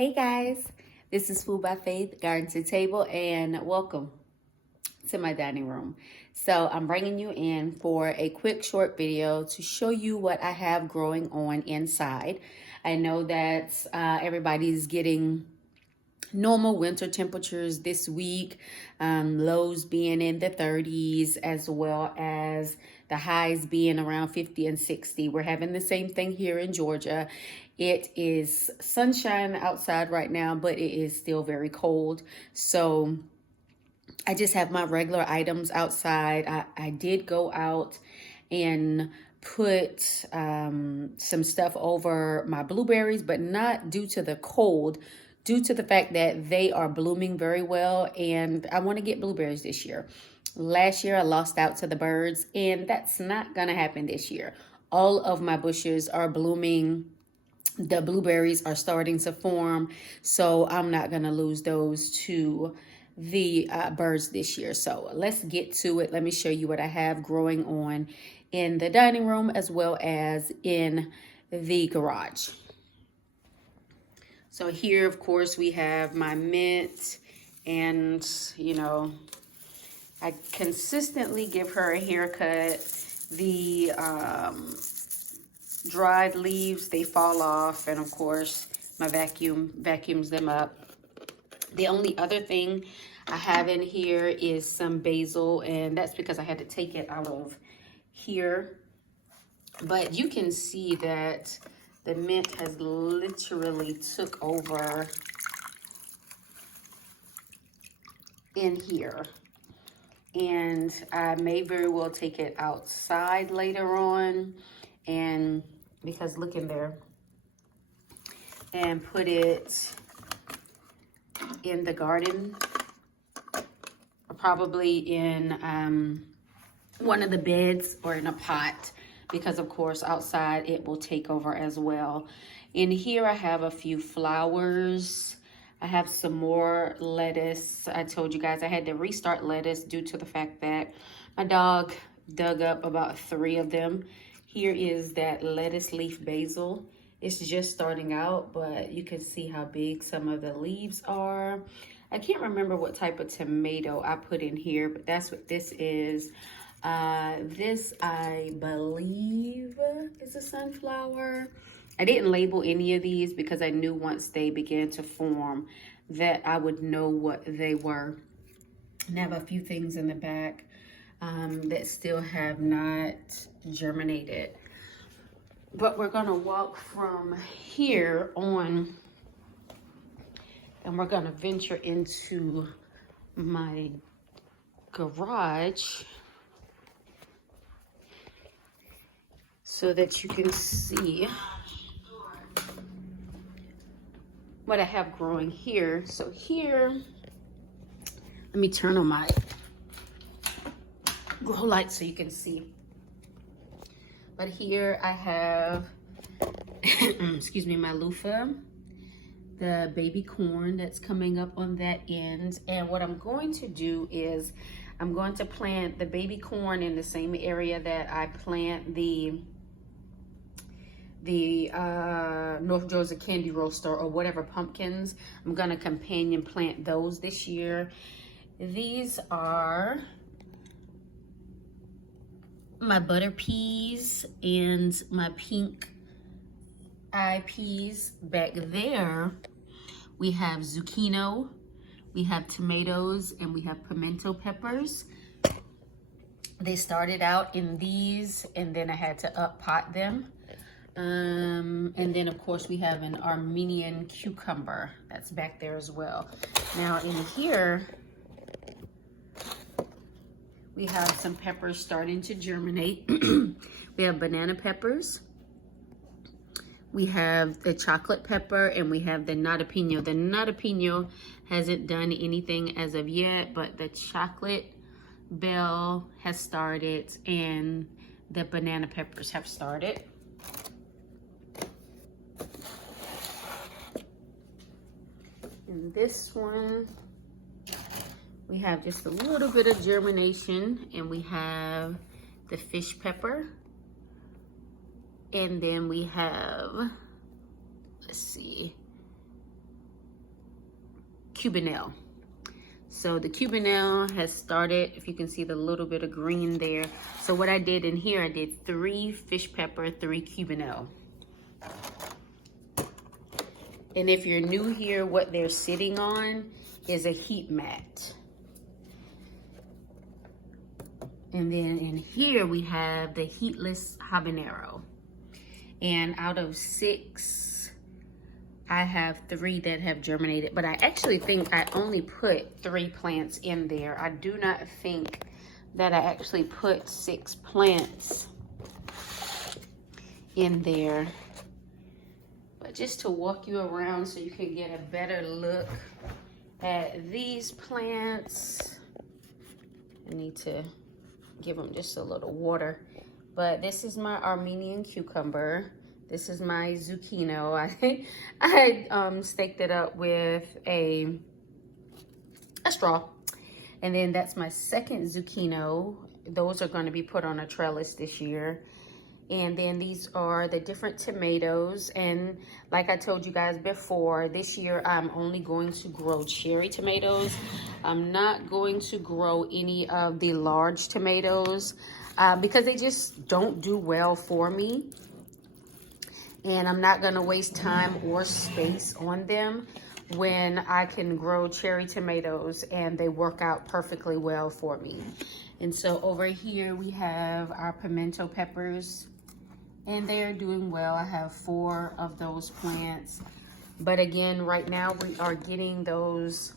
Hey guys, this is Food by Faith, Garden to Table, and welcome to my dining room. So I'm bringing you in for a quick short video to show you what I have growing on inside. I know that everybody's getting normal winter temperatures this week, lows being in the 30s as well as the highs being around 50 and 60. We're having the same thing here in Georgia. It is sunshine outside right now, but it is still very cold. So I just have my regular items outside. I did go out and put some stuff over my blueberries, but not due to the cold, due to the fact that they are blooming very well, and I want to get blueberries this year. Last year I lost out to the birds, and that's not gonna happen this year. All of my bushes are blooming. The blueberries are starting to form, so I'm not gonna lose those to the birds this year. So let's get to it. Let me show you what I have growing on in the dining room as well as in the garage. So here, of course, we have my mint, and you know, I consistently give her a haircut. The dried leaves, they fall off, and of course my vacuums them up. The only other thing I have in here is some basil, and that's because I had to take it out of here. But you can see that the mint has literally took over in here. And I may very well take it outside later on, and because look in there, and put it in the garden, probably in one of the beds or in a pot, because of course outside it will take over as well. In here I have a few flowers. I have some more lettuce. I told you guys I had to restart lettuce due to the fact that my dog dug up about 3 of them. Here is that lettuce leaf basil. It's just starting out, but you can see how big some of the leaves are. I can't remember what type of tomato I put in here, but that's what this is. This, I believe, is a sunflower. I didn't label any of these because I knew once they began to form that I would know what they were. And I have a few things in the back that still have not germinated. But we're gonna walk from here on, and we're gonna venture into my garage so that you can see what I have growing here. So here, let me turn on my grow light so you can see. But here I have, excuse me, my loofah, the baby corn that's coming up on that end. And what I'm going to do is I'm going to plant the baby corn in the same area that I plant the North Georgia candy roaster or whatever pumpkins. I'm gonna companion plant those this year. These are my butter peas and my pink eye peas. Back there we have zucchini, we have tomatoes, and we have pimento peppers. They started out in these, and then I had to up pot them. And then of course we have an Armenian cucumber that's back there as well. Now in here we have some peppers starting to germinate. We have banana peppers, we have the chocolate pepper, and we have the jalapeno. The jalapeno hasn't done anything as of yet, but the chocolate bell has started and the banana peppers have started. And this one, we have just a little bit of germination, and we have the fish pepper. And then we have, let's see, Cubanelle. So the Cubanelle has started, if you can see the little bit of green there. So what I did in here, I did 3 fish pepper, 3 Cubanelle. And if you're new here, what they're sitting on is a heat mat. And then in here we have the heatless habanero. And out of 6, I have 3 that have germinated, but I actually think I only put 3 plants in there. I do not think that I actually put 6 plants in there. But just to walk you around so you can get a better look at these plants. I need to give them just a little water. But this is my Armenian cucumber. This is my zucchino. I staked it up with a straw. And then that's my second zucchino. Those are going to be put on a trellis this year. And then these are the different tomatoes. And like I told you guys before, this year I'm only going to grow cherry tomatoes. I'm not going to grow any of the large tomatoes because they just don't do well for me. And I'm not going to waste time or space on them when I can grow cherry tomatoes and they work out perfectly well for me. And so over here we have our pimento peppers. And they're doing well. I have 4 of those plants. But again, right now we are getting those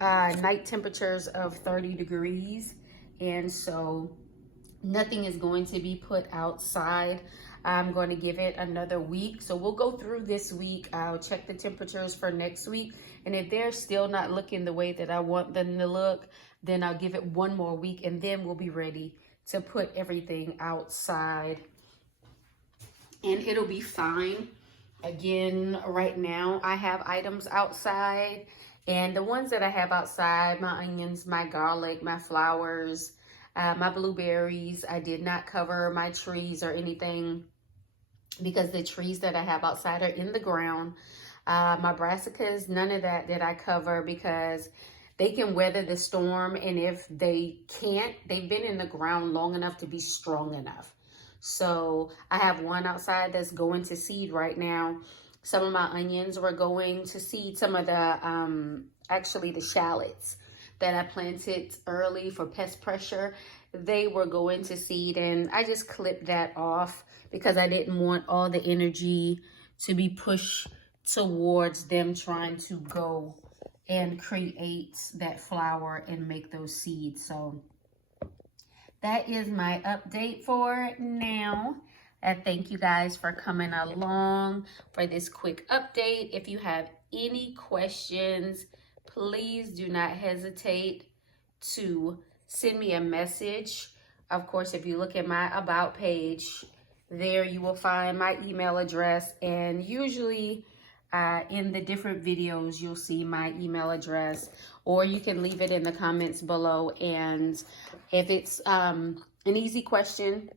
night temperatures of 30 degrees. And so nothing is going to be put outside. I'm going to give it another week. So we'll go through this week. I'll check the temperatures for next week. And if they're still not looking the way that I want them to look, then I'll give it 1 more week and then we'll be ready to put everything outside and it'll be fine. Again, right now I have items outside, and the ones that I have outside, my onions, my garlic, my flowers, my blueberries, I did not cover my trees or anything because the trees that I have outside are in the ground. My brassicas, none of that did I cover because they can weather the storm, and if they can't, they've been in the ground long enough to be strong enough. So I have one outside that's going to seed right now. Some of my onions were going to seed. Some of the, actually the shallots that I planted early for pest pressure, they were going to seed, and I just clipped that off because I didn't want all the energy to be pushed towards them trying to go and create that flower and make those seeds. So that is my update for now. I thank you guys for coming along for this quick update. If you have any questions, please do not hesitate to send me a message. Of course, if you look at my About page, there you will find my email address, and usually in the different videos, you'll see my email address, or you can leave it in the comments below. And if it's an easy question,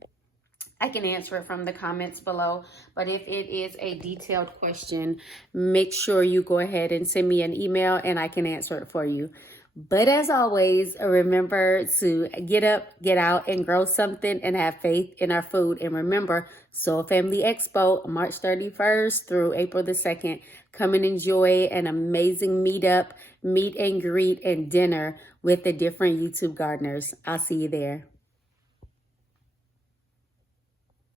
I can answer it from the comments below. But if it is a detailed question, make sure you go ahead and send me an email and I can answer it for you. But as always, remember to get up, get out, and grow something and have faith in our food. And remember, Soul Family Expo, March 31st through April the 2nd. Come and enjoy an amazing meetup, meet and greet, and dinner with the different YouTube gardeners. I'll see you there.